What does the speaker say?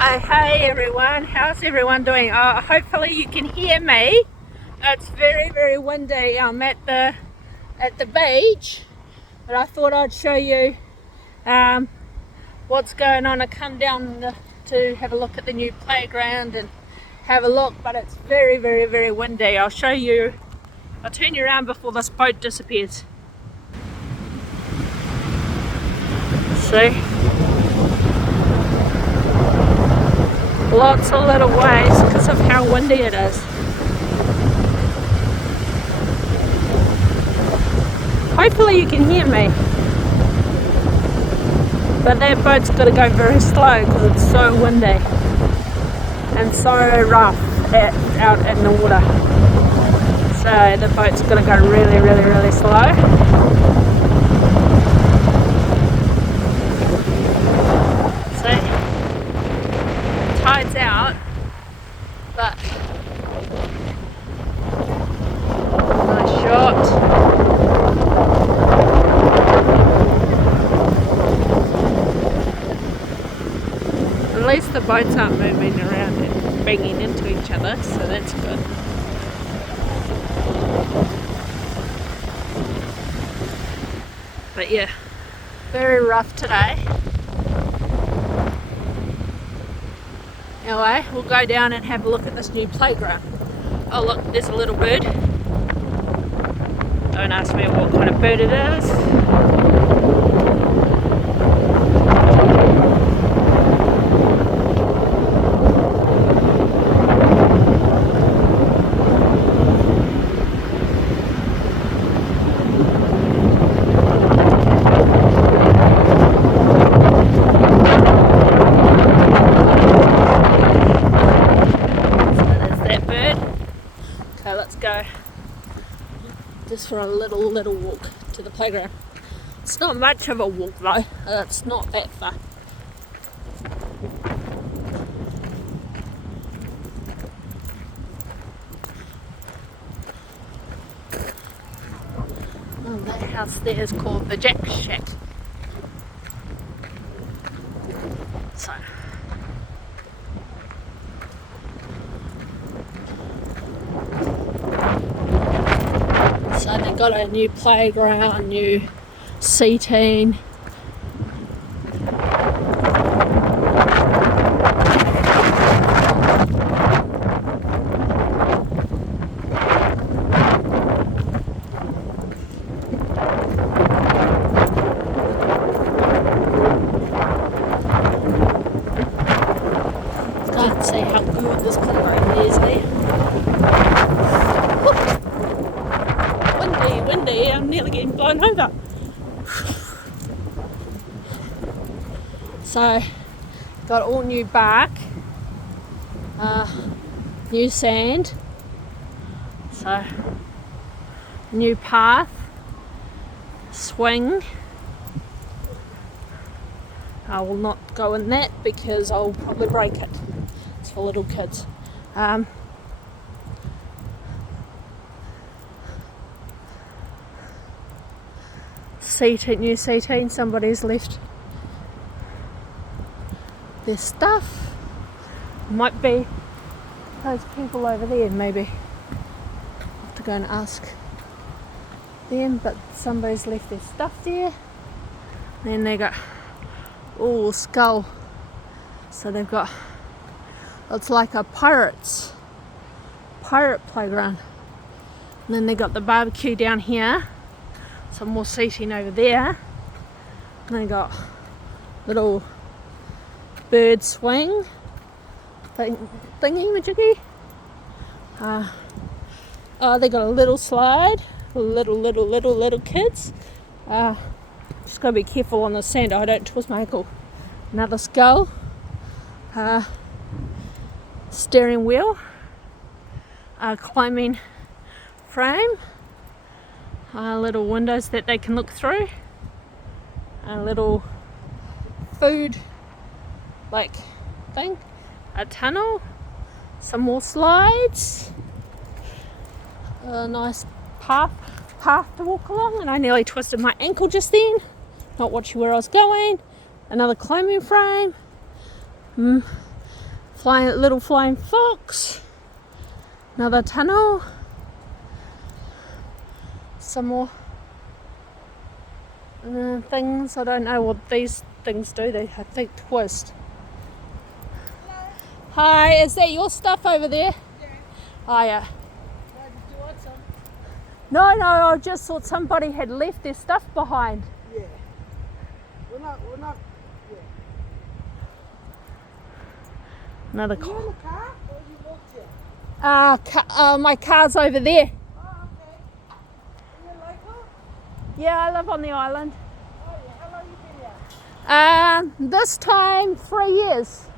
Hey everyone, how's everyone doing? Hopefully you can hear me. It's very windy. I'm at the beach, but I thought I'd show you what's going on. I come down to have a look at the new playground and have a look, but it's very windy. I'll show you. I'll turn you around before this boat disappears. See? Lots of little waves because of how windy it is. Hopefully you can hear me. But that boat's got to go very slow because it's so windy and so rough out in the water. So the boat's got to go really slow. Tide's out, but nice shot. At least the boats aren't moving around and banging into each other, so that's good. But yeah, very rough today. Anyway, we'll go down and have a look at this new playground. Oh look, there's a little bird. Don't ask me what kind of bird it is. Okay, let's go just for a little walk to the playground. It's not much of a walk though, it's not that far. Oh, that house there is called the Jack Shack. So they've got a new playground, new seating. Can't see how good this playground is there. Windy, I'm nearly getting blown over. So, got all new bark, new sand, so new path, swing. I will not go in that because I'll probably break it. It's for little kids. New seating, somebody's left their stuff. Might be those people over there, maybe. I'll have to go and ask them, but somebody's left their stuff there. Then they got skull. So they've got, it's like a pirate playground. And then they got the barbecue down here. Some more seating over there. And they got little bird swing thingy-majiggy. They got a little slide. Little kids. Just gotta be careful on the sand. I don't twist my ankle. Another skull. Steering wheel. Climbing frame. Little windows that they can look through. A little food like thing. A tunnel. Some more slides. A nice path to walk along, and I nearly twisted my ankle just then. Not watching where I was going. Another climbing frame. little flying fox. Another tunnel. Some more things. I don't know what these things do. They, I think, twist. Hello. Hi, is that your stuff over there? Yeah. Oh yeah. No, did you want some? No, I just thought somebody had left their stuff behind. Yeah. We're not, yeah. Another Are you in the car or you walked here? my car's over there. Oh, okay. Are you local? Yeah, I live on the island. Oh, yeah. How long you been here? This time 3 years.